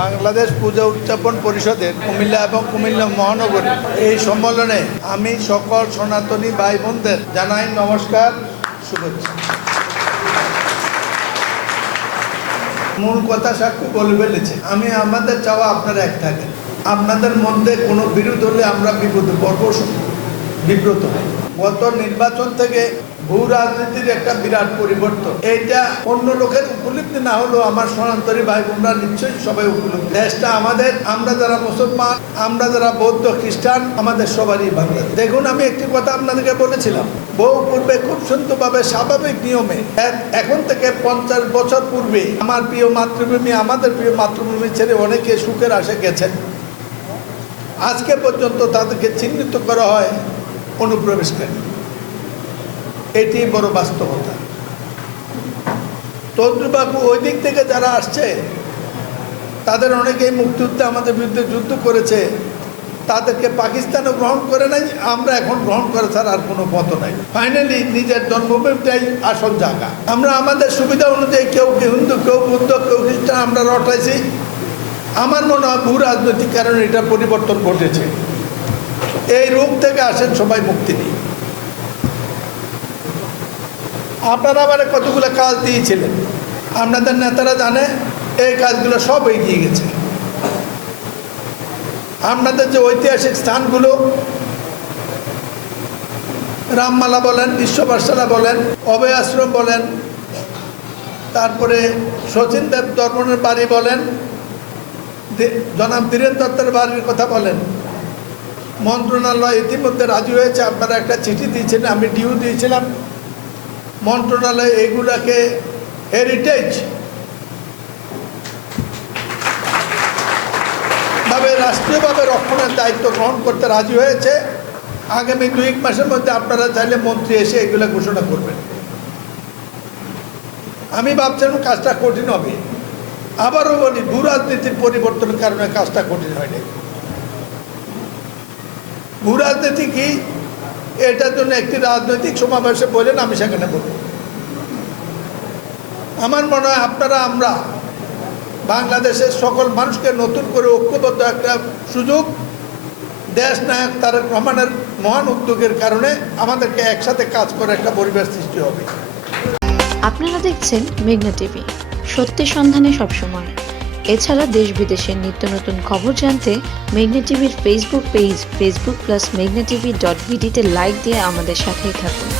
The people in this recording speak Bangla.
বাংলাদেশ পূজা উদযাপন পরিষদের কুমিল্লা এবং কুমিল্লা মহানগরী এই সম্মেলনে আমি সকল সনাতনী ভাই বোনদের জানাই নমস্কার, শুভেচ্ছা। মূল কথা সাক্ষী বলে ফেলেছে। আমি আমাদের চাওয়া আপনারা এক থাকেন। আপনাদের মধ্যে কোনো বিরোধ হলে আমরা বিব্রত হই। গত নির্বাচন থেকে ভূ রাজনীতির একটা বিরাট পরিবর্তন। এইটা অন্য লোকের উপলব্ধি না হলেও আমার সনাতনী ভাই বোনরা নিশ্চয়ই সবাই উপলব্ধি। দেশটা আমাদের, আমরা যারা মুসলমান, আমরা যারা বৌদ্ধ খ্রিস্টান, আমাদের সবারই বাংলাদেশ। দেখুন, আমি একটি কথা আপনাদেরকে বলেছিলাম, বহু পূর্বে খুব সুন্দরভাবে স্বাভাবিক নিয়মে এখন থেকে 50 বছর পূর্বে আমার প্রিয় মাতৃভূমি, আমাদের প্রিয় মাতৃভূমি ছেড়ে অনেকে সুখের আশে গেছেন। আজকে পর্যন্ত তাদেরকে চিহ্নিত করা হয় অনুপ্রবেশকারী। এটি বড় বাস্তবতা। তদ্রুবাবু ওই দিক থেকে যারা আসছে তাদের অনেকেই মুক্তিযুদ্ধে আমাদের বিরুদ্ধে যুদ্ধ করেছে, তাদেরকে পাকিস্তানও গ্রহণ করে নাই, আমরা এখন গ্রহণ করে ছাড়া আর কোনো পথ নাই। ফাইনালি নিজের জন্মভূমিটাই আসল জায়গা। আমরা আমাদের সুবিধা অনুযায়ী কেউ হিন্দু, কেউ বৌদ্ধ, কেউ খ্রিস্টান আমরা রটাইছি। আমার মনে হয় ভূ রাজনৈতিক কারণে এটা পরিবর্তন ঘটেছে। এই রোগ থেকে আসেন সবাই মুক্তি নিয়ে। আপনারা আবার কতগুলো কাজ দিয়েছিলেন, আপনাদের নেতারা জানে এই কাজগুলো সব এগিয়ে গেছে। আপনাদের যে ঐতিহাসিক স্থানগুলো, রামমালা বলেন, বিশ্ব পাঠশালা বলেন, অভয় আশ্রম বলেন, তারপরে শচীন দেব বর্মনের বাড়ি বলেন, জনাব ধীরেন দত্তের বাড়ির কথা বলেন, মন্ত্রণালয় ইতিমধ্যে রাজি হয়েছে। আপনারা একটা চিঠি দিয়েছিলেন, আমি ডিউ দিয়েছিলাম। মন্ত্রণালয় এগুলাকে হেরিটেজ ভাবে রাষ্ট্রীয়ভাবে রক্ষণের দায়িত্ব গ্রহণ করতে রাজি হয়েছে। আগামী 2 মাসের মধ্যে আপনারা চাইলে মন্ত্রী এসে এগুলো ঘোষণা করবেন। আমি ভাবছিলাম কাজটা কঠিন হবে। আবারও বলি, ভূ রাজনীতির পরিবর্তনের কারণে কাজটা কঠিন হয়নি। ভূ রাজনীতি কি, এটার জন্য একটি রাজনৈতিক সমাবেশে বলেন, আমি সেখানে বলব। আমার মনে হয় আপনারা, আমরা বাংলাদেশের সকল মানুষকে নতুন করে ঐক্যবদ্ধ একটা সুযোগ, দেশ নায়ক তারেক রহমানের মহান উদ্যোগের কারণে আমাদেরকে একসাথে কাজ করে একটা পরিবেশ সৃষ্টি হবে। আপনারা দেখছেন মেঘনা টিভি, সত্যি সন্ধানে সবসময়। এছাড়া দেশ বিদেশের নিত্য নতুন খবর জানতে মেঘনা টিভির ফেসবুক পেজ facebook+meghna.tv.bd তে লাইক দিয়ে আমাদের সাথেই থাকুন।